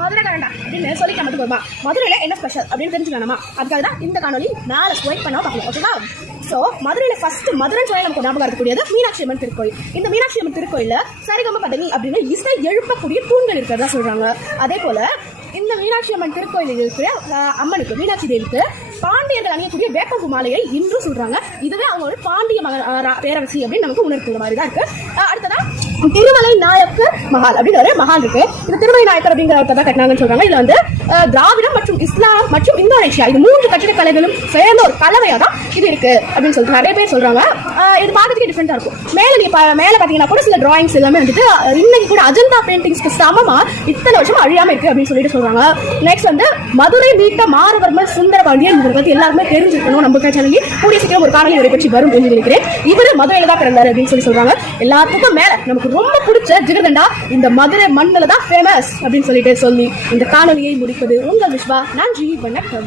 மதுரை கரண்டா அப்படின்னு சொல்லிட்டு மட்டும் போமா. மதுரையில் என்ன ஸ்பெஷல் அப்படின்னு தெரிஞ்சுக்கணுமா? அதுக்காக தான் இந்த காணொலி மேலே ஸ்வைப் பண்ண பார்க்கணும். ஓகேவா? ஸோ மதுரையில் ஃபர்ஸ்ட் மதுரைன்னு சொல்லி நமக்கு ஞாபகம் இருக்கக்கூடியது மீனாட்சி அம்மன் திருக்கோயில். இந்த மீனாட்சி அம்மன் திருக்கோயிலில் சரிகம பதவி அப்படின்னு இசை எழுப்பக்கூடிய தூண்கள் இருக்கிறதா சொல்றாங்க. அதே போல இந்த மீனாட்சி அம்மன் திருக்கோயிலில் இருக்கிற அம்மனுக்கு மீனாட்சி தேவிக்கு பாண்டியர்கள் அணியக்கூடிய வேப்பம்பு மாலையை இன்றும் சொல்றாங்க. இதுவே அவங்க ஒரு பாண்டிய பேரரசி அப்படின்னு நமக்கு உணர்த்துற மாதிரி தான் இருக்கு. அடுத்ததா திருமலை நாயக்கர் மஹால் அப்படின்னு ஒரு மஹால் இருக்கு. இது திருமலை நாயக்கர் அப்படிங்கிறத கட்டினாங்கன்னு சொல்றாங்க. இதுல வந்து திராவிடம் மற்றும் இஸ்லாம் மற்றும் இந்தோனேஷியா இது 3 கட்டிடக்கலைகளும் சேர்ந்த ஒரு கலவையா தான் இது இருக்கு அப்படின்னு சொல்லிட்டு நிறைய பேர் சொல்றாங்க. இது பார்க்கறதுக்கு டிஃப்ரெண்டா இருக்கும். மேல பாத்தீங்கன்னா கூட சில டிராயிங்ஸ் எல்லாமே வந்துட்டு இன்னைக்கு கூட அஜந்தா பெயிண்டிங்ஸ்க்கு சமமா இத்தனை வருஷம் அழியாம இருக்கு அப்படின்னு சொல்லிட்டு சொல்றாங்க. நெக்ஸ்ட் வந்து மதுரை மீட்ட மாரவர்மன் சுந்தரபாண்டியன் இவரை பத்தி எல்லாருமே தெரிஞ்சுக்கணும். நம்ம சேனல்ல கூடிய சீக்கிரம் ஒரு காணொலி இவரை பற்றி வரும் என்று நினைக்கிறேன். இவரு மதுரையில தான் பிறந்தாரு அப்படின்னு சொல்றாங்க. எல்லாத்துக்கும் மேல நமக்கு ரொம்ப பிடிச்ச ஜிகர்தண்டா இந்த மதுரை மண்ணில தான் ஃபேமஸ் அப்படின்னு சொல்லி இந்த காணொலியை முடிப்பது உங்கள் விஸ்வா. நன்றி, வணக்கம்.